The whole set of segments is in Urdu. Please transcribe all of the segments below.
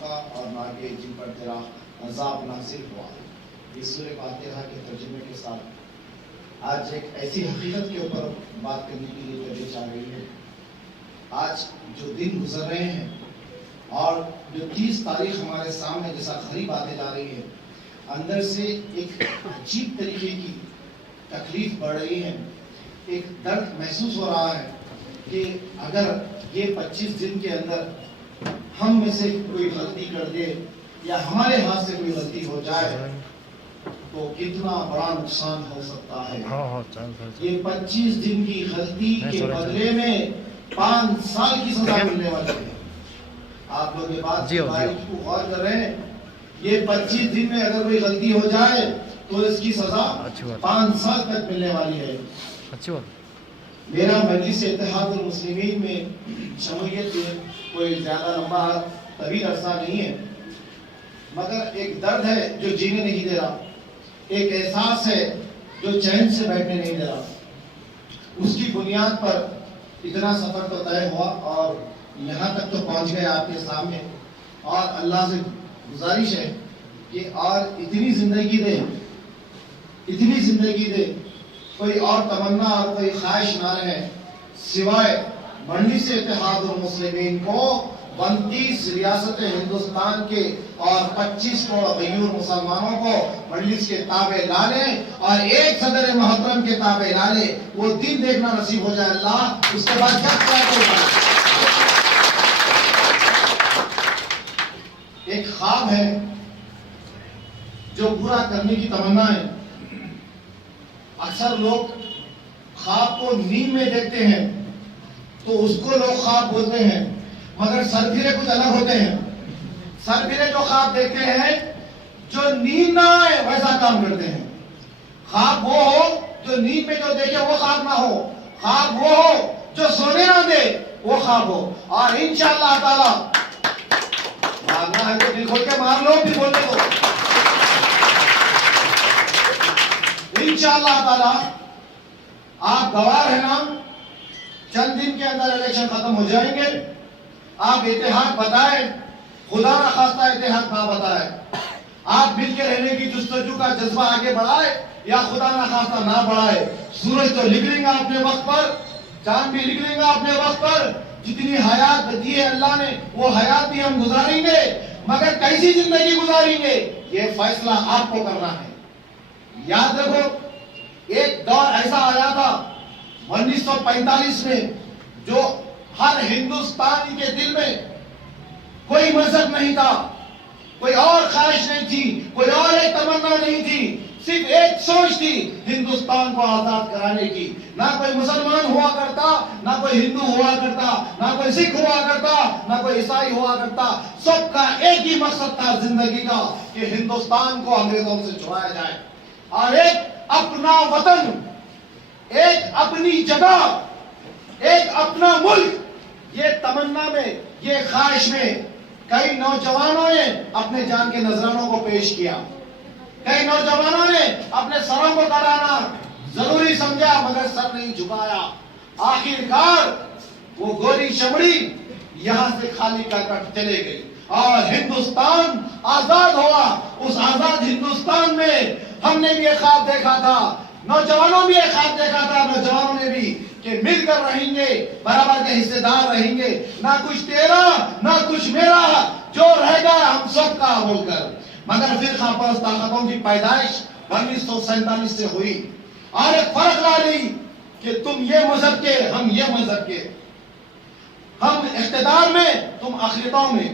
کا اور نہ کہ جن پر تیرا عذاب نازل ہوا. اس سورہ فاتحہ کے ترجمے کے ساتھ آج ایک ایسی حقیقت کے اوپر بات کرنے کے لیے طبیعت چاہ رہی ہے. آج جو دن گزر رہے ہیں اور جو 30 تاریخ ہمارے سامنے جیسا قریب آتے جا رہی ہے، اندر سے ایک عجیب طریقے کی تکلیف بڑھ رہی ہے، ایک درد محسوس ہو رہا ہے کہ اگر یہ 25 دن کے اندر ہم میں سے کوئی غلطی کر دے یا ہمارے ہاتھ سے کوئی غلطی ہو جائے تو کتنا بڑا نقصان ہو سکتا ہے. یہ 25 دن کی غلطی کے بدلے میں 5 سال کی سزا ملنے والی ہے. آپ لوگ یہ بات کو غور کر رہے ہیں. یہ 25 دن میں اگر کوئی غلطی ہو جائے تو اس کی سزا 5 سال تک ملنے والی ہے. میرا مجلس اتحاد المسلمین میں شمولیت کوئی زیادہ لمبا طویل عرصہ نہیں ہے، مگر ایک درد ہے جو جینے نہیں دے رہا، ایک احساس ہے جو چین سے بیٹھنے نہیں دے رہا. اس کی بنیاد پر اتنا سفر تو طے ہوا اور یہاں تک تو پہنچ گئے آپ کے سامنے، اور اللہ سے گزارش ہے کہ اور اتنی زندگی دے، کوئی اور تمنا اور کوئی خواہش نہ رہے سوائے مجلس اتحاد المسلمین کو 32 ریاست ہندوستان کے اور 25 کروڑ غیور مسلمانوں کو مجلس کے تابع لانے اور ایک صدر محترم کے تابع لانے. وہ دن دیکھنا نصیب ہو جائے اللہ. اس کے بعد کیا کرے. ایک خواب ہے جو پورا کرنے کی تمنا ہے. اکثر لوگ خواب کو نیند میں دیکھتے ہیں تو اس کو لوگ خواب بولتے ہیں، مگر سرپھرے کچھ الگ ہوتے ہیں. سرپھرے جو خواب دیکھتے ہیں جو نیند نہ آئے ویسا کام کرتے ہیں. خواب وہ ہو جو نیند میں جو دیکھے وہ خواب نہ ہو، خواب وہ ہو جو سونے نہ دے وہ خواب ہو. اور انشاءاللہ تعالی مارنا ہے تو دل کھول کے مار لو، بھی بولنے دو. انشاءاللہ تعالی آپ گوار ہیں نا، چند دن کے اندر الیکشن ختم ہو جائیں گے. آپ اتحاد بتائیں، خدا نہ خواستہ اتحاد نہ بتائے، آپ مل کے رہنے کی جستجو کا جذبہ آگے بڑھائے یا خدا نہ خواستہ نہ بڑھائے. سورج تو نکلیں گا اپنے وقت پر، چاند بھی نکلیں گا اپنے وقت پر. جتنی حیات دی ہے اللہ نے وہ حیات بھی ہم گزاریں گے، مگر کیسی زندگی گزاریں گے یہ فیصلہ آپ کو کرنا ہے. یاد رکھو ایک دور ایسا آیا تھا 1945 میں جو ہر ہندوستانی کے دل میں کوئی مذہب نہیں تھا، کوئی اور خواہش نہیں تھی، کوئی اور ایک تمنا نہیں تھی، صرف ایک سوچ تھی ہندوستان کو آزاد کرانے کی. نہ کوئی مسلمان ہوا کرتا، نہ کوئی ہندو ہوا کرتا، نہ کوئی سکھ ہوا کرتا، نہ کوئی عیسائی ہوا کرتا. سب کا ایک ہی مقصد تھا زندگی کا کہ ہندوستان کو انگریزوں سے چھڑایا جائے اور ایک اپنا وطن، ایک اپنی جگہ، ایک اپنا ملک. یہ تمنا میں، یہ خواہش میں کئی نوجوانوں نے اپنے جان کے نذرانوں کو پیش کیا. کئی نوجوانوں نے اپنے سروں کو کٹانا ضروری سمجھا مگر سر نہیں جھکایا. آخرکار وہ گوری چمڑی یہاں سے خالی کر چلے گئی اور ہندوستان آزاد ہوا. اس آزاد ہندوستان میں ہم نے بھی ایک خواب دیکھا تھا، نوجوانوں بھی ایک خواب دیکھا تھا، نوجوانوں نے بھی، کہ مل کر رہیں گے، برابر کے حصے دار رہیں گے، نہ کچھ تیرا نہ کچھ میرا، جو رہے گا ہم سب کا بول کر. مگر فرقہ پرست طاقتوں کی پیدائش 1947 سے ہوئی اور ایک فرق ڈالی کہ تم یہ مذہب کے، ہم یہ مذہب کے، ہم اقتدار میں تم اقلیتوں میں،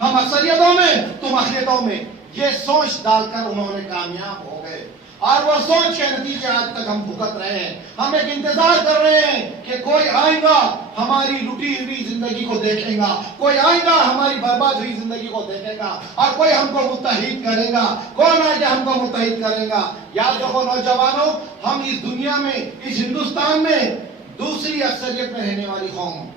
ہم اکثریتوں میں تم اقلیتوں میں. یہ سوچ ڈال کر انہوں نے کامیاب ہو گئے اور وہ سوچ کے نتیجے آج تک ہم بھگت رہے ہیں. ہم ایک انتظار کر رہے ہیں کہ کوئی آئے گا ہماری لٹی ہوئی زندگی کو دیکھے گا، کوئی آئے گا ہماری برباد ہوئی زندگی کو دیکھے گا اور کوئی ہم کو متحد کرے گا. کون آئے گا ہم کو متحد کرے گا؟ یاد رکھو نوجوانوں، ہم اس دنیا میں، اس ہندوستان میں دوسری اکثریت میں رہنے والی قوم،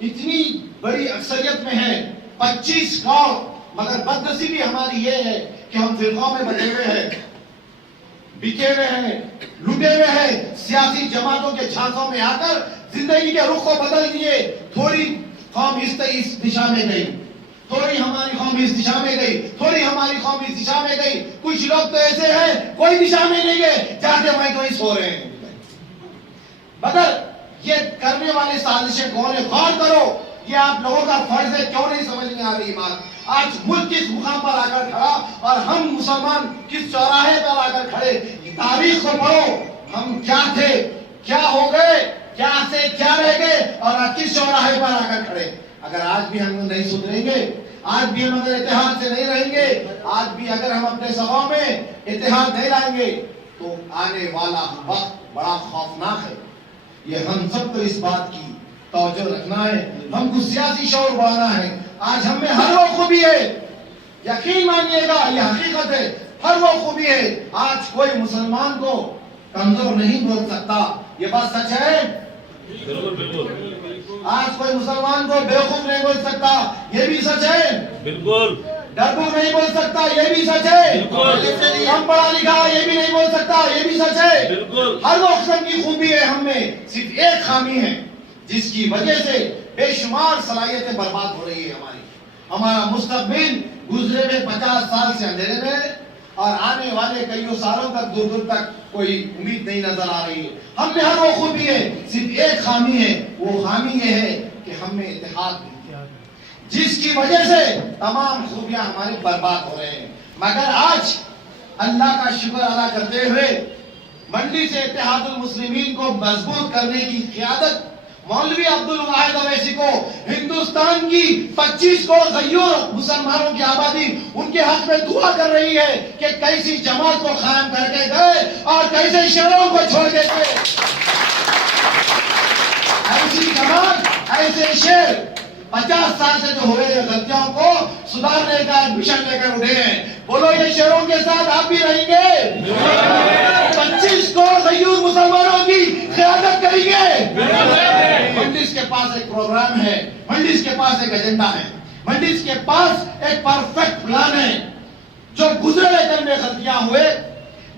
اتنی بڑی اکثریت میں ہے 25 کروڑ، مگر بدنصیبی ہماری یہ ہے کہ ہم فرقوں میں بٹے ہوئے ہیں، بکے ہوئے ہیں، لٹے ہوئے ہیں. سیاسی جماعتوں کے جھانسوں میں آ کر زندگی کے رخ کو بدل دیے. تھوڑی قوم اس دشا میں گئی، تھوڑی قوم اس دشا میں گئی, تھوڑی ہماری قوم اس دشا میں گئی. کچھ لوگ تو ایسے ہیں کوئی دشا میں نہیں گئے, جاتے وہیں تو ہی سو رہے ہیں. مگر یہ کرنے والے سازشیں کون ہیں؟ غور کرو, یہ آپ لوگوں کا فرض ہے. کیوں نہیں سمجھ میں آ رہی بات؟ آج ملک کس مقام پر آ کر کھڑا اور ہم مسلمان کس چوراہے پر آ کر کھڑے. تاریخ کو پڑھو, ہم کیا تھے, کیا ہو گئے, کیا سے کیا رہ گئے, اور آج کس چوراہے پر آ کر کھڑے. اگر آج بھی ہم نہیں سدھریں گے, آج بھی ہم اگر اتحاد سے نہیں رہیں گے, آج بھی اگر ہم اپنے صفوں میں اتحاد نہیں لائیں گے, تو آنے والا وقت بڑا خوفناک ہے. یہ ہم سب کو اس بات کی توجہ رکھنا ہے, ہم کو سیاسی شعور بڑھانا ہے. آج ہم میں ہر وہ خوبی ہے, یقین مانیے گا یہ حقیقت ہے, ہر وہ خوبی ہے. آج کوئی مسلمان کو کمزور نہیں بول سکتا, یہ بات سچ ہے. آج کوئی مسلمان کو بیوقوف نہیں بول سکتا, یہ بھی سچ ہے. بالکل. ڈرپوک نہیں بول سکتا, یہ بھی سچ ہے. کم پڑھا لکھا یہ بھی نہیں بول سکتا, یہ بھی سچ ہے. بالکل. ہر وہ قسم کی خوبی ہے ہم میں, صرف ایک خامی ہے جس کی وجہ سے بے شمار صلاحیتیں برباد ہو رہی ہے. ہمارا مستقبل گزرے میں 50 سال سے اندھیرے میں, اور آنے والے کئی سالوں تک دور دور تک کوئی امید نہیں نظر آ رہی ہے. ہم میں ہر وہ خوبی ہے, صرف ایک خامی ہے. وہ خامی یہ ہے کہ ہم میں اتحاد نہیں, جس کی وجہ سے تمام خوبیاں ہماری برباد ہو رہے ہیں. مگر آج اللہ کا شکر ادا کرتے ہوئے منڈی سے اتحاد المسلمین کو مضبوط کرنے کی قیادت مولوی عبد الواحد اویسی کو, ہندوستان کی 25 کروڑ غیور مسلمانوں کی آبادی ان کے حق میں دعا کر رہی ہے کہ کیسی جماعت کو قائم کر کے گئے اور کیسے شہروں کو چھوڑ کے گئے. ایسی جماعت, ایسے شہر 50 سال سے جو ہوئے غلطیوں کو سدھارنے کا مشن لے کر اٹھے ہیں. بولو یہ شہروں کے ساتھ آپ بھی رہیں گے؟ 25 کروڑ غیور مسلمانوں کی قیادت کریں گے. منڈیز کے پاس ایک پروگرام ہے, منڈیز کے پاس ایک ایجنڈا ہے, منڈیز کے پاس ایک پرفیکٹ پلان ہے. جو گزرے دن میں غلطیاں ہوئے,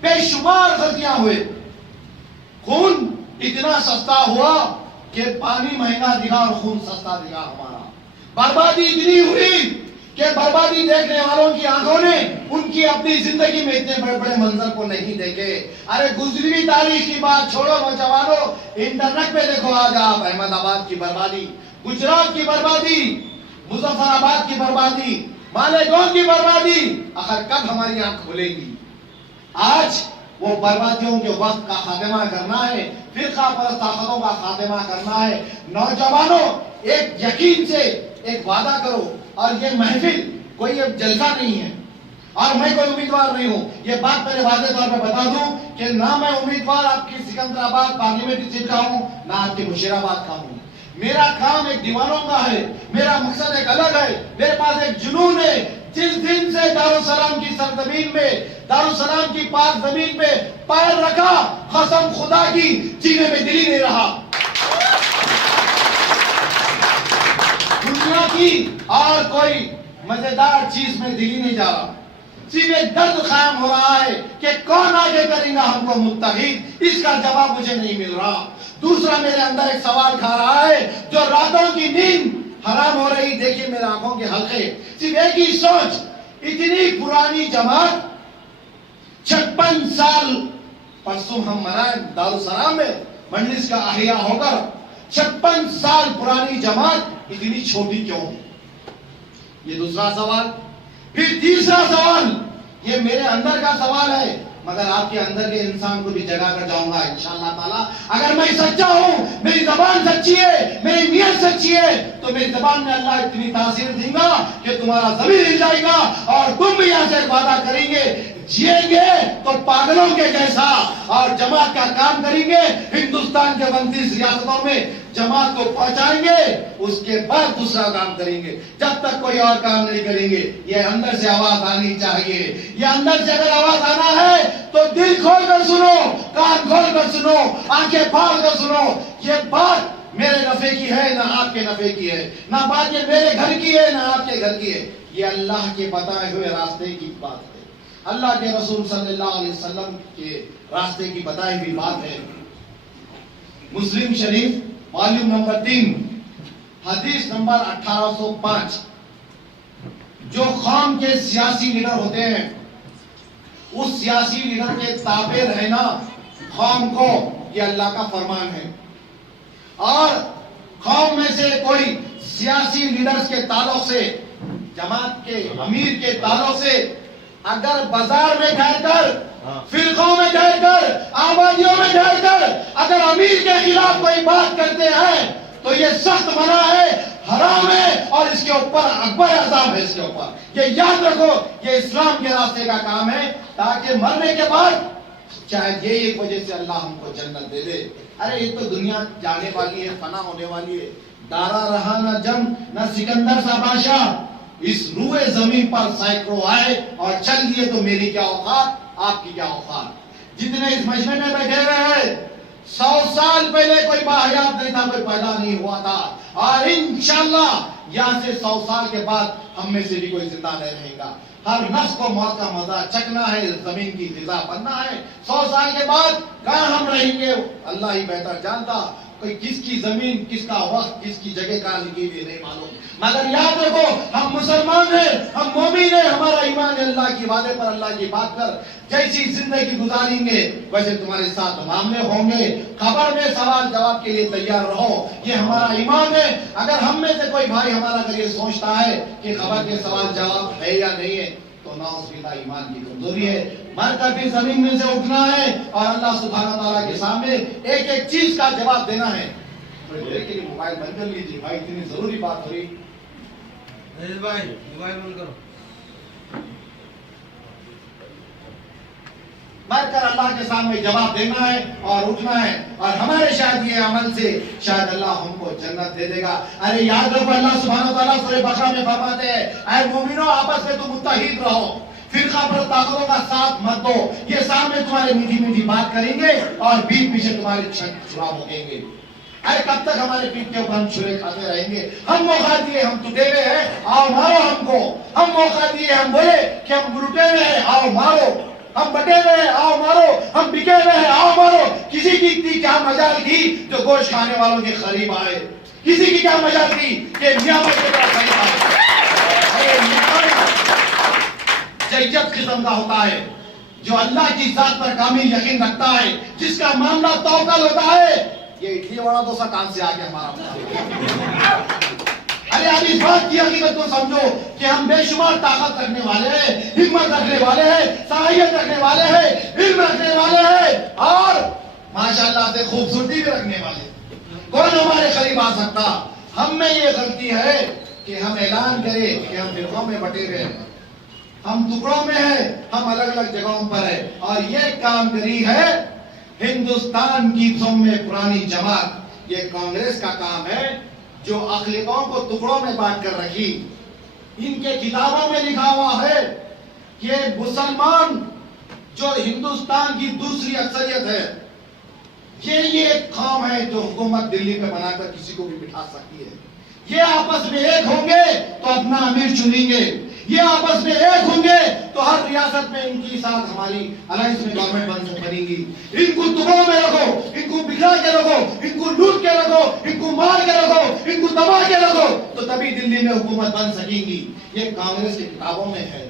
بے شمار غلطیاں ہوئے, خون اتنا سستا ہوا کہ پانی مہنگا دکھا اور خون سستا دکھا. ہمارا بربادی اتنی ہوئی کہ بربادی دیکھنے والوں کی آنکھوں نے ان کی اپنی زندگی میں اتنے بڑے بڑے منظر کو نہیں دیکھے. ارے گزری ہوئی تاریخ کی بات چھوڑو نوجوانوں, انٹرنیٹ پہ دیکھو آج آپ احمد آباد کی بربادی, گجرات کی بربادی, مظفر آباد کی بربادی, مالیگاؤں کی بربادی. آخر کب ہماری آنکھ کھلے گی؟ آج وہ بربادیوں کے وقت کا خاتمہ کرنا ہے, فرقہ پرست طاقتوں کا خاتمہ کرنا ہے. نوجوانوں ایک یقین سے ایک وعدہ کرو, اور یہ محفل کوئی جلسہ نہیں ہے اور میں کوئی امیدوار نہیں ہوں. یہ بات پہلے واضح طور پہ بتا دوں کہ نہ میں امیدوار آپ کی سکندر آباد پارلیمنٹ سیٹ کا ہوں, نہ آپ کی مشیر آباد کا ہوں. میرا کام ایک دیوانوں کا ہے, میرا مقصد ایک الگ ہے, میرے پاس ایک جنون ہے. جس دن سے دارالسلام کی سرزمین میں, دارالسلام کی پاک زمین پہ پیر رکھا, قسم خدا کی جینے میں دل ہی نہیں رہا. دنیا کی اور کوئی مزیدار چیز میں دل ہی نہیں جا رہا. صرف ایک درد قائم ہو رہا ہے کہ کون آگے کریں گا ہم کو متحد, اس کا جواب مجھے نہیں مل رہا. دوسرا میرے اندر ایک سوال کھا رہا ہے, جو راتوں کی نیند حرام ہو رہی. دیکھیے میرے آنکھوں کے حلقے, صرف ایک ہی سوچ, اتنی پرانی جماعت 56 سال پرسوں ہم منائے دارالسلام میں مجلس کا احیاء ہو کر, 56 سال پرانی جماعت اتنی چھوٹی کیوں ہے؟ یہ دوسرا سوال. پھر تیسرا سوال, یہ میرے اندر کا سوال ہے, مگر آپ کے اندر کے انسان کو بھی جگا کر جاؤں گا انشاءاللہ تعالی. اگر میں سچا ہوں, میری زبان سچی ہے, میری نیت سچی ہے, تو میری زبان میں اللہ اتنی تاثیر دیں گا کہ تمہارا ضمیر ہل جائے گا اور تم بھی یہاں سے ایک وعدہ کریں گے, جیئیں گے تو پاگلوں کے جیسا اور جماعت کا کام کریں گے. ہندوستان کے 29 ریاستوں میں جماعت کو پہنچائیں گے, اس کے بعد دوسرا کام کریں گے. جب تک کوئی اور کام نہیں کریں گے, یہ اندر سے آواز آنی چاہیے. یہ اندر سے اگر آواز آنا ہے تو دل کھول کر سنو, کان کھول کر سنو, آنکھیں پھاڑ کر سنو. یہ بات میرے نفع کی ہے, نہ آپ کے نفع کی ہے. نہ بات یہ میرے گھر کی ہے, نہ آپ کے گھر کی ہے. یہ اللہ کے بتائے ہوئے راستے کی بات ہے, اللہ کے رسول صلی اللہ علیہ وسلم کے راستے کی بتائی ہوئی بات ہے. مسلم شریف والیوم نمبر 3 حدیث نمبر 1805. جو قوم کے سیاسی لیڈر ہوتے ہیں اس سیاسی لیڈر کے تابع رہنا قوم کو یہ اللہ کا فرمان ہے. اور قوم میں سے کوئی سیاسی لیڈرز کے تعلق سے، جماعت کے امیر کے تعلق سے اگر بازار میں ٹھہر کر، فرقوں میں ٹھہر کر، آبادیوں میں ٹھہر کر اگر امیر کے خلاف کوئی بات کرتے ہیں تو یہ سخت منع ہے، حرام ہے، اور اس کے اوپر اکبر عذاب ہے. اس کے اوپر یہ یاد رکھو، یہ اسلام کے راستے کا کام ہے تاکہ مرنے کے بعد شاید یہ ایک وجہ سے اللہ ہم کو جنت دے دے. ارے یہ تو دنیا جانے والی ہے، فنا ہونے والی ہے. دارا رہا نہ جنگ نہ سکندر سا بادشاہ، اس روئے زمین پر سینکڑوں آئے اور چل دیے تو میری کیا اوقات، آپ کی کیا اوقات. جتنے اس مجمع میں بیٹھے ہوئے ہیں 100 سال پہلے کوئی باحیات نہیں تھا، کوئی پیدا نہیں ہوا تھا، اور انشاءاللہ یہاں سے 100 سال کے بعد ہم میں سے بھی کوئی زندہ نہیں رہے گا. ہر نفس کو موت کا مزہ چکنا ہے، زمین کی غذا بننا ہے. 100 سال کے بعد کہاں ہم رہیں گے اللہ ہی بہتر جانتا. کوئی کس کی زمین، کس کا وقت، کس کی جگہ کہاں لگی ہوئی نہیں معلوم. مگر یاد رکھو ہم مسلمان ہیں، ہم مومن ہیں، ہمارا ایمان ہے اللہ کی وعدے پر، اللہ کی بات پر. جیسی زندگی گزاریں گے ویسے تمہارے ساتھ معاملے ہوں گے. خبر میں سوال جواب کے لیے تیار رہو، یہ ہمارا ایمان ہے. اگر ہم میں سے کوئی بھائی ہمارا اگر یہ سوچتا ہے کہ خبر کے سوال جواب ہے یا نہیں ہے تو نعوذ باللہ ایمان کی کمزوری ہے. مر کر بھی زمین میں سے اٹھنا ہے اور اللہ سبحانہ تعالیٰ کے سامنے ایک ایک چیز کا جواب دینا ہے. تھوڑی دیر کے لیے موبائل بند کر لیجیے بھائی، اتنی ضروری بات ہو رہی. بھائی موبائل بند کرو. مر کر اللہ کے سامنے جواب دینا ہے اور اٹھنا ہے، اور ہمارے شاید یہ عمل سے شاید اللہ ہم کو جنت دے دے گا. ارے یاد رکھو اللہ سبحانہ تعالیٰ سورہ بقرہ میں فرماتے ہیں اے مومنو آپس میں تم متحد رہو، فرقہ پر طاقتوں کا ساتھ مت دو. یہ سامنے تمہارے میٹھی میٹھی بات کریں گے اور بیچ پیچھے تمہارے چھڑا بھونکیں گے. ارے کب تک ہمارے پیٹ کے اوپر ہم چھرے کھاتے رہیں گے؟ ہم موقع دیے ہم ٹوٹے ہوئے ہیں، آؤ مارو ہم کو. ہم موقع دیے ہم بولے کہ ہم لٹے ہوئے ہیں، آؤ مارو. ہم بٹے ہوئے ہیں، آؤ مارو. ہم بکے ہوئے ہیں، آؤ مارو. کسی کی اتنی کیا مجال تھی جو گوشت کھانے والوں کے قریب آئے؟ کسی کی کیا مجال تھی کہ میاں بچے کا قریب آئے؟ جیجت قسم کا ہوتا ہے جو اللہ کی ذات پر کامل یقین رکھتا ہے، جس کا معاملہ توکل ہوتا ہے. یہ اڈلی وڑا ڈوسا کہاں سے آ گیا ہمارا؟ ارے اب اس بات کی حقیقت کو سمجھو کہ ہم بے شمار طاقت رکھنے والے ہیں، ہمت رکھنے والے ہیں، صلاحیت رکھنے والے ہیں، علم رکھنے والے ہیں، اور ماشاءاللہ سے خوبصورتی بھی رکھنے والے. کون ہمارے قریب آ سکتا؟ ہم میں یہ غلطی ہے کہ ہم اعلان کریں کہ ہم فرقوں میں بٹے ہوئے ہیں، ہم ٹکڑوں میں ہیں، ہم الگ الگ جگہوں پر ہیں. اور یہ کام کری ہے ہندوستان کی سم میں پرانی جماعت، یہ کانگریس کا کام ہے جو اقلیتوں کو ٹکڑوں میں بانٹ کر رکھی. ان کے کتابوں میں لکھا ہوا ہے کہ مسلمان جو ہندوستان کی دوسری اکثریت ہے، یہ ایک قوم ہے جو حکومت دلی پہ بنا کر کسی کو بھی بٹھا سکتی ہے. یہ آپس میں ایک ہوں گے تو اپنا امیر چنیں گے، یہ آپس میں ایک ہوں گے تو ہر ریاست میں ان کی ساتھ ہماری الائنس میں گورنمنٹ بنے گی. ان کو ٹکڑوں میں رکھو، ان کو بکھرا کے رکھو، ان کو لوٹ کے رکھو، ان کو مار کے رکھو، ان کو دبا کے رکھو تو تبھی دلی میں حکومت بن سکیں گی. یہ کانگریس کی کتابوں میں ہے.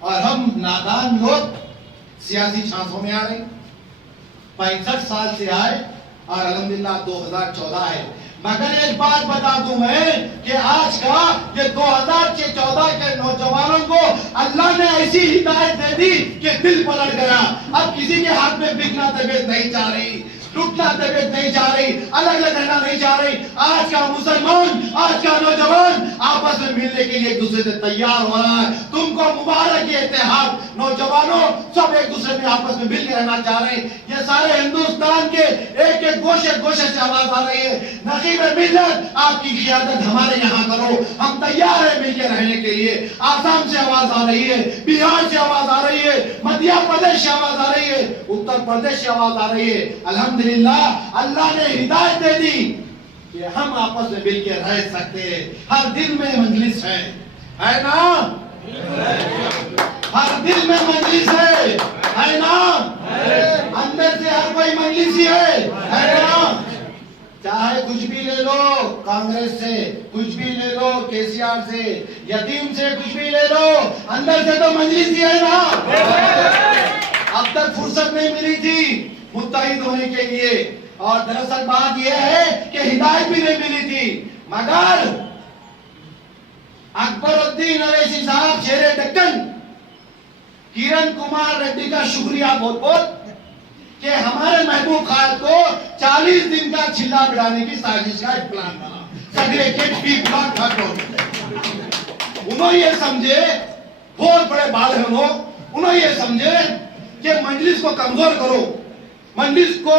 اور ہم نادان لوگ سیاسی چھانسوں میں آ رہے ہیں. 65 سال سے آئے اور الحمدللہ 2014 ہے. مگر ایک بات بتا دوں میں کہ آج کا یہ 2014 کے نوجوانوں کو اللہ نے ایسی ہدایت دے دی کہ دل پلٹ گیا. اب کسی کے ہاتھ میں بکنا طبیعت نہیں چاہ رہی، لٹنا طبیعت نہیں چاہ رہی، الگ الگ رہنا نہیں چاہ رہی. آج کا مسلمان، آج کا نوجوان آپس میں ملنے کے لیے ایک دوسرے سے تیار ہو رہا ہے. تم کو مبارک یہ اتحاد. نوجوانوں سب ایک دوسرے میں آپس میں مل کے رہنا چاہ رہے ہیں. یہ سارے ہندوستان کے ایک ایک گوشے گوشے سے آواز آ رہی ہے نقیب ملت آپ کی قیادت ہمارے یہاں کرو، ہم تیار ہیں مل کے رہنے کے لیے. آسام سے آواز آ رہی ہے، بہار سے آواز آ رہی ہے، مدھیہ پردیش سے آواز آ رہی ہے، اتر پردیش سے آواز آ رہی ہے. الحمدللہ اللہ نے ہدایت دے دی کہ ہم آپس میں مل کے رہ سکتے ہیں. ہر دل میں مجلس ہے نا؟ ہر دل میں مجلس ہے نا؟ اندر سے ہر کوئی مجلس ہی ہے نا؟ چاہے کچھ بھی لے لو کانگریس سے، کچھ بھی لے لو KCR سے، یتیم سے کچھ بھی لے لو، اندر سے تو مجلس ہی ہے نا۔ اب تک فرصت نہیں ملی تھی متحد ہونے کے لیے، اور دراصل بات یہ ہے کہ ہدایت بھی نہیں ملی تھی، مگر اکبر الدین اویسی صاحب شیر دکن کرن کمار ریڈی کا شکریہ بہت بہت کہ ہمارے محبوب خان کو 40 دن کا چلا بڑھانے کی سازش کا ایک پلان بنا، سگریگیٹ پی پلان تھا۔ انہوں یہ سمجھے، بہت بڑے بال ہیں انہوں یہ سمجھے کہ مجلس کو کمزور کرو، مجلس کو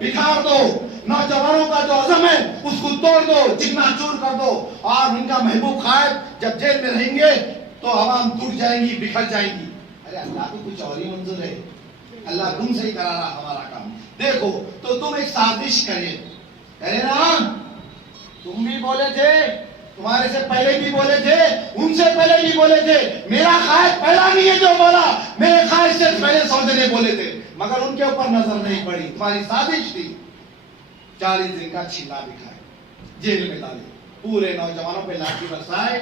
بکھار دو، نوجوانوں کا جو عزم ہے اس کو توڑ دو، چکنا چور کر دو، اور ان کا محبوب قائد جب جیل میں رہیں گے تو عوام ٹوٹ جائیں گی، بکھر جائیں گی۔ ارے اللہ کو کچھ اور ہی منظور ہے، اللہ تم سے ہی کرا رہا ہمارا کام۔ دیکھو تو تم ایک سازش کرے نا، تم بھی بولے تھے، تمہارے سے پہلے بھی بولے تھے، ان سے پہلے بھی بولے تھے، میرا قائد پہلا نہیں ہے جو بولا، میرے قائد سے پہلے 100 جنے بولے تھے، مگر ان کے اوپر نظر نہیں پڑی، تمہاری سازش تھی۔ 40 دن کا چھلا دکھائے، جیل میں ڈالے، پورے نوجوانوں پہ لاٹھی برسائے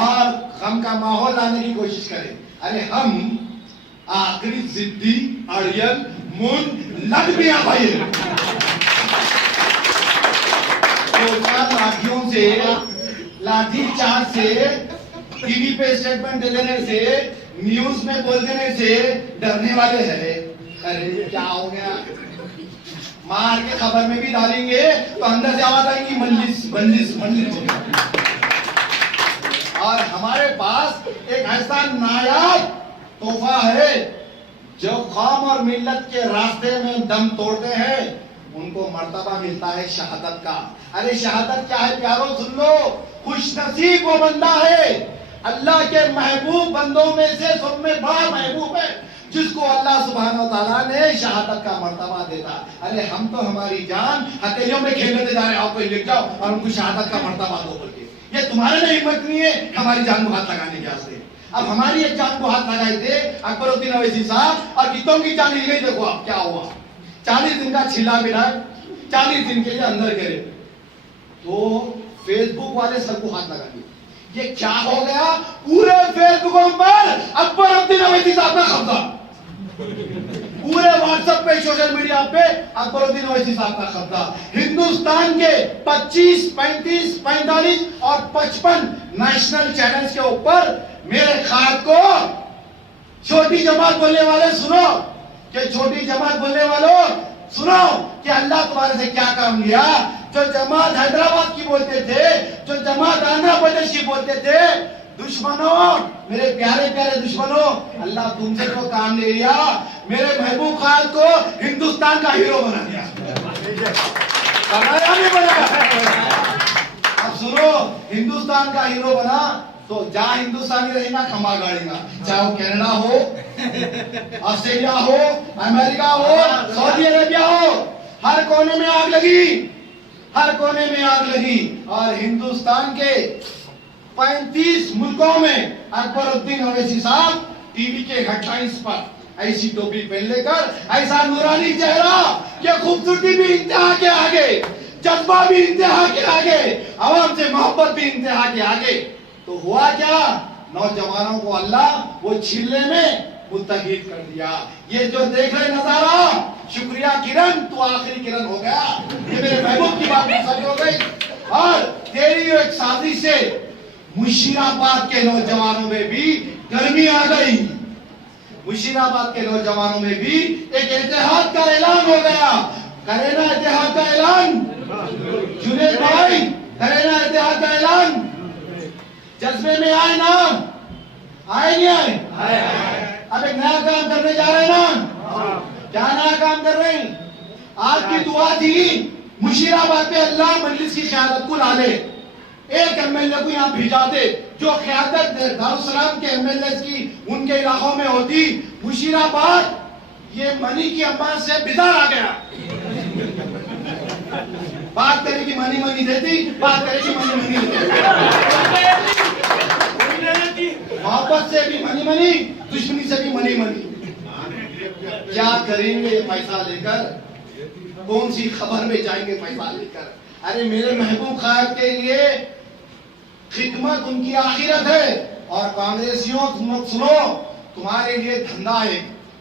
اور غم کا ماحول لانے کی کوشش کرے۔ ارے ہم آخری ضدی اڑیل من لگ بھی بھائی، دو چار لاٹھیوں سے، لاٹھی چارج سے، ٹی وی پہ اسٹیٹمنٹ دے دینے سے، نیوز میں بول دینے سے ڈرنے والے ہیں۔ ارے کیا ہو گیا، مار کے خبر میں بھی ڈالیں گے تو اندر سے آواز آئیں گی مجلس مجلس مجلس۔ اور ہمارے پاس ایک ایسا نایاب تحفہ ہے جو قوم اور ملت کے راستے میں دم توڑتے ہیں، ان کو مرتبہ ملتا ہے شہادت کا۔ ارے شہادت کیا ہے پیارو، سن لو، خوش نصیب وہ بندہ ہے، اللہ کے محبوب بندوں میں سے سب میں بڑا محبوب ہے جس کو اللہ سبحانہ و تعالیٰ نے شہادت کا مرتبہ دیتا۔ ارے ہم تو ہماری جان ہتھیلیوں میں کھیلنے جا رہے ہیں، آپ کو لے جاؤ اور ان کو شہادت کا مرتبہ دو بول کے، یہ تمہارے میں ہمت نہیں ہے ہماری جان کو ہاتھ لگانے کے واسطے۔ اب ہماری ایک جان کو ہاتھ لگائے تھے اکبر الدین اویسی صاحب، اور کتوں کی جان لی گئی، دیکھو اب کیا ہوا۔ 40 دن کا چھلا ملا، 40 دن کے لیے اندر گئے تو فیس بک والے سب کو ہاتھ لگا دیے۔ یہ کیا ہو گیا، پورے فیس بکوں پر اکبر الدین اویسی صاحب کا قبضہ، پورے واٹس ایپ پہ، سوشل میڈیا پہ اکبر الدین اویسی صاحب کا قبضہ۔ ہندوستان کے 25 35 45 اور 55 نیشنل چینلز کے اوپر میرے قائد کو چھوٹی جماعت بولنے والے سنو، کہ چھوٹی جماعت بولنے والوں سنو کہ اللہ تمہارے سے کیا کام لیا۔ جو جماعت حیدرآباد کی بولتے تھے، جو جماعت آندھرا پردیش کی بولتے تھے، دشمنوں، میرے پیارے پیارے دشمنوں، اللہ تم سے تو کام لے لیا، میرے محبوب قائد کو ہندوستان کا ہیرو بنا دیا، بنایا نہیں بنایا۔ اب سنو، ہندوستان کا ہیرو بنا تو جہاں ہندوستانی رہے گا کھمبا گاڑے گا، چاہے وہ کینیڈا ہو، آسٹریلیا ہو، امریکہ ہو، سعودی عربیہ ہو، ہر کونے میں آگ لگی، ہر کونے میں آگ لگی۔ اور ہندوستان کے 35 ملکوں میں اکبر الدین اویسی صاحب ٹی وی کے ہیڈ لائنز پر ایسی ٹوپی پہن لے کر، ایسا نورانی چہرہ کہ خوبصورتی بھی انتہا کے آگے، جذبہ بھی انتہا کے آگے، عوام سے محبت بھی انتہا کے آگے۔ تو ہوا کیا، نوجوانوں کو اللہ وہ چھلے میں متحد کر دیا۔ یہ جو دیکھ رہے نظارہ، شکریہ کرن، تو آخری کرن ہو گیا، یہ میرے محبوب کی بات سچ ہو گئی۔ اور تیری ایک سازش سے مشیرآباد کے نوجوانوں میں بھی گرمی آ گئی، مشیرآباد کے نوجوانوں میں بھی ایک اتحاد کا اعلان ہو گیا۔ کرے نا اتحاد کا اعلان جنید بھائی، کرے نا اتحاد کا اعلان، جذبے میں آئے نا، آئے نہیں آئے؟ اب ایک نیا کام کرنے جا رہے ہیں نا، کیا نیا کام کر رہے ہیں؟ آپ کی دعا تھی مشیرآباد پہ اللہ مجلس کی قیادت کو لا لے، ایک ایم ایل اے کو یہاں بھیجا دے، جو قیادت دارالسلام کے ایم ایل اے کی ان کے علاقوں میں ہوتی۔ مشیرآباد یہ منی کی امبار سے بیدار آ گیا، بات کرے گی منی منی دیتی، بات کرے گی منی منی دیتی، محبت سے بھی منی منی، دشمنی سے بھی منی منی۔ کیا کریں گے پیسہ لے کر، کون سی خبر میں جائیں گے پیسہ لے کر؟ ارے میرے محبوب قائد کے لیے خدمت ان کی آخرت ہے، اور کانگریسیوں تم سنو، تمہارے لیے دھندا ہے،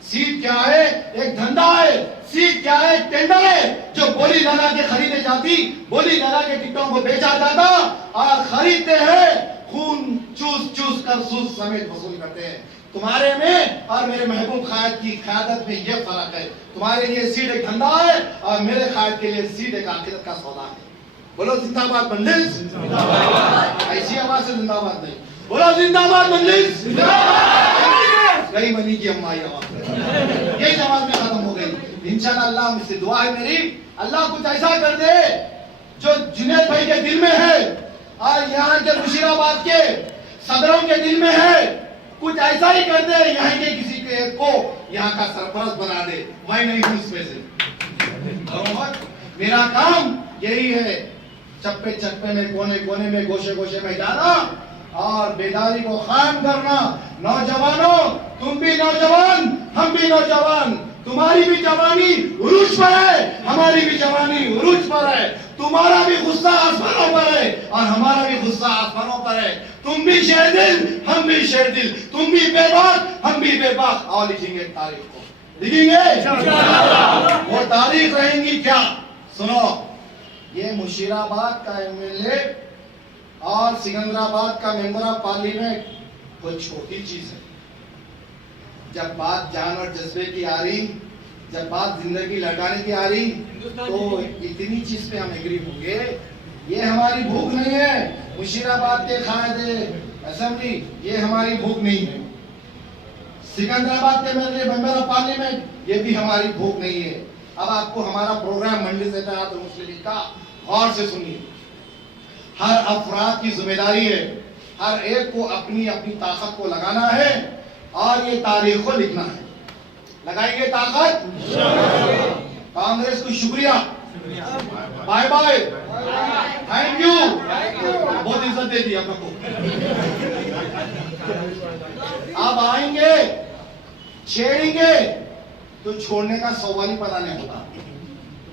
سیٹ کیا ہے؟ ایک دھندا ہے، سیٹ کیا ہے؟ ایک ٹینڈر ہے جو بولی لگا کے خریدے جاتی، بولی لگا کے ٹکٹوں کو بیچا جاتا، اور خریدتے ہیں خون چوس چوس کر سود سمیت وصول کرتے ہیں۔ تمہارے میں اور میرے محبوب قائد کی قیادت میں یہ فرق ہے، تمہارے لیے سیٹ ایک دھندا ہے اور میرے قائد کے لیے سیٹ ایک آخرت کا سودا ہے۔ بولو زندہ باد مجلس، ایسی آواز سے زندہ باد نہیں، بولو زندہ باد مجلس، گئی منی کی امائی آواز، یہ جماعت میں ختم ہو گئی۔ انشاءاللہ اللہ مجھ سے دعا ہے میری، اللہ کچھ ایسا کر دے جو جنید بھائی کے دل میں ہے اور یہاں کے مشیر آباد کے صدروں کے دل میں ہے، کچھ ایسا ہی کر دے یہاں کے کسی کو یہاں کا سرپرست بنا دے، میں نہیں ہوں اس میں سے۔ میرا کام یہی ہے، چپے چپے میں، کونے کونے میں، گوشے گوشے میں جانا اور بیداری کو قائم کرنا۔ نوجوانوں، تم بھی نوجوان، ہم بھی نوجوان، تمہاری بھی جوانی عروج پر ہے، ہماری بھی جوانی عروج پر ہے، تمہارا بھی غصہ آسمانوں پر ہے اور ہمارا بھی غصہ آسمانوں پر ہے، تم بھی شیر دل، ہم بھی شیر دل، تم بھی بے باک، ہم بھی بے باک۔ آؤ لکھیں گے تاریخ کو، لکھیں گے وہ تاریخ رہیں گی کیا؟ سنو، یہ مشیر آباد کا ایم ایل اے اور سکندرآباد کا ممبر آف پارلیمنٹ کوئی چھوٹی چیز ہے۔ جب بات جان اور جذبے کی آ رہی، جب بات زندگی لڑکانے کی آ رہی، تو اتنی چیز پہ ہم ایگری ہوں گے۔ یہ ہماری بھوک نہیں ہے، مشیر آباد کے قائد اسمبلی، یہ ہماری بھوک نہیں ہے، سکندرآباد کے ممبر آف پارلیمنٹ، یہ بھی ہماری بھوک نہیں ہے۔ اب آپ کو ہمارا پروگرام مجلس اتحاد المسلمین کا غور سے سنیے۔ ہر افراد کی ذمہ داری ہے، ہر ایک کو اپنی اپنی طاقت کو لگانا ہے اور یہ تاریخ کو لکھنا ہے۔ لگائیں گے طاقت؟ کانگریس کو شکریہ، بائے بائے، تھینک یو، بہت عزت دے دی آپ کو۔ آپ آئیں گے، چھیڑیں گے تو چھوڑنے کا سوال ہی پتا نہیں ہوتا۔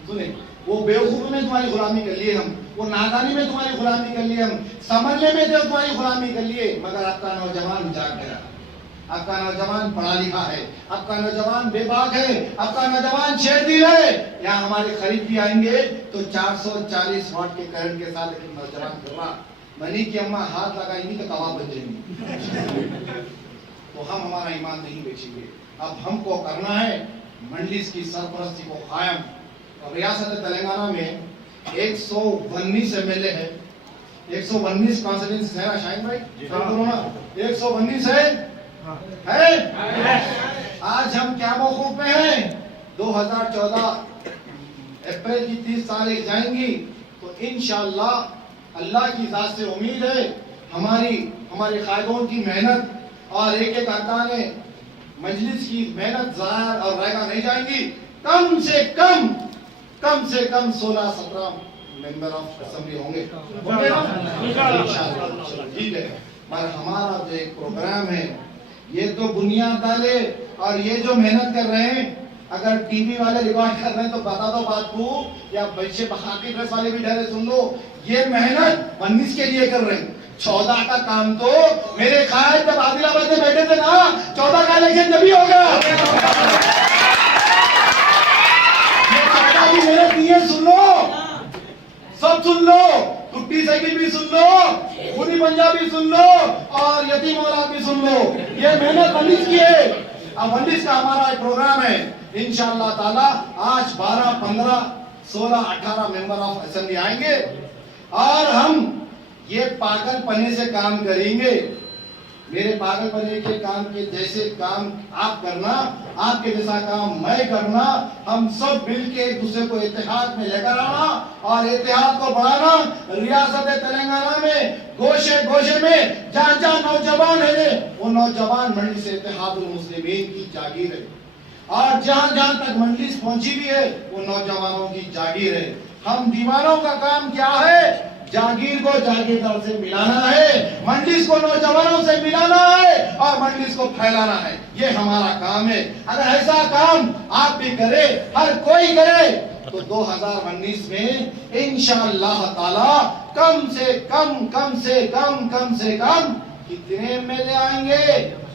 سنیں، وہ بیوقوفی میں تمہاری غلامی کر لیے ہم، وہ نادانی میں تمہاری غلامی کر لیے ہم، سمجھنے میں جو تمہاری غلامی کر لیے، مگر آپ کا نوجوان جاگ گیا، آپ کا نوجوان پڑھا لکھا ہے، آپ کا نوجوان بے باک ہے، آپ کا نوجوان شیر دل ہے۔ یہاں ہمارے قریب بھی آئیں گے تو 440 واٹ کے کرنٹ کے ساتھ لیکن نوجوان کر رہا، منی کی اماں ہاتھ لگائیں گی تو کباب بن جائیں گی، تو ہم ہمارا ایمان نہیں بیچیں گے۔ اب ہم کو کرنا ہے مجلس کی سرپرستی کو قائم۔ اور ریاست تلنگانہ میں 119 ایم ایل اے ہے، 119 کانسٹیٹوئنسی ہے نا شاہین بھائی؟ 119 ہے۔ آج ہم کیا موقف پہ ہیں؟ 2014 اپریل کی 30 تاریخ جائیں گی تو انشاءاللہ اللہ کی ذات سے امید ہے ہمارے قائدوں کی محنت اور ایک ایک ارکان مجلس کی محنت ضائع اور رائگاں نہیں جائیں گی۔ کم سے کم 16-17 ممبر آف اسمبلی ہوں گے، ٹھیک ہے۔ پر ہمارا جو ایک پروگرام ہے یہ تو بنیاد ڈالے، اور یہ جو محنت کر رہے ہیں، اگر ٹی وی والے ریکارڈ کر رہے ہیں تو بتا دو بات کو، یا بچے بخاکی پریس والے بھی ڈھرے سن لو، یہ محنت 19 کے لیے کر رہے ہیں۔ 14 کا کام تو میرے قائد جب عادل آباد میں بیٹھے تھے نا، 14 کا الیکشن جب ہی ہوگا۔ یہ 14 کی محنت نہیں ہے، سن لو، سب سن لو، ٹوٹی سائیکل بھی سن لو، خونی پنجابی سن لو، اور یتیم اولاد بھی سن لو، یہ محنت 19 کی ہے۔ اب 19 کا ہمارا ایک پروگرام ہے انشاءاللہ تعالی۔ آج 12, 15, 16, 18 ممبر آف اسمبلی آئیں گے اور ہم یہ پاگل پنے سے کام کریں گے۔ میرے پاگل پنے کے کام کے جیسے کام آپ کرنا، آپ کے جیسا کام میں کرنا، ہم سب مل کے ایک دوسرے کو اتحاد میں لے کر آنا اور اتحاد کو بڑھانا۔ ریاست تلنگانہ میں گوشے گوشے میں جہاں جہاں نوجوان ہے، وہ نوجوان مجلس اتحاد المسلمین کی جاگیر ہے، اور جہاں جہاں تک مجلس پہنچی بھی ہے وہ نوجوانوں کی جاگیر ہے۔ ہم دیوانوں کا کام کیا ہے؟ جاگیر کو جاگیردار سے ملانا ہے، مجلس کو نوجوانوں سے ملانا ہے اور مجلس کو پھیلانا ہے، یہ ہمارا کام ہے۔ اگر ایسا کام آپ بھی کرے، ہر کوئی کرے، تو 2019 میں انشاءاللہ تعالی کم سے کم کتنے MLA آئیں گے؟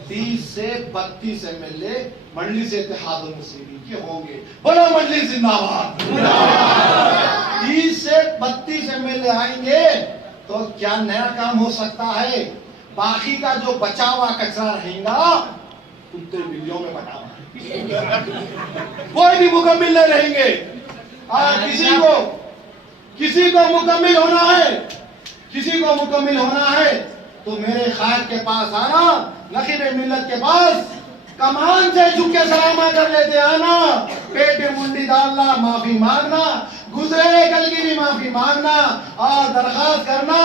30 سے 32 MLA مجلس اتحاد المسلمین کے ہوں گے. بولو مجلس زندہ باد. 30 سے 32 MLA آئیں گے تو کیا نیا کام ہو سکتا ہے؟ باقی کا جو بچا ہوا کچرا رہے گا کتے بلیوں میں بٹا ہوا کوئی بھی مکمل نہیں رہیں گے. کسی کو مکمل ہونا ہے تو میرے خائد کے پاس آنا, نقیب ملت کے پاس کمان سے جھک کے سلامہ کر لیتے آنا, پیٹ میں منڈی ڈالنا, معافی مانگنا, گزرے کل کی بھی معافی مانگنا اور درخواست کرنا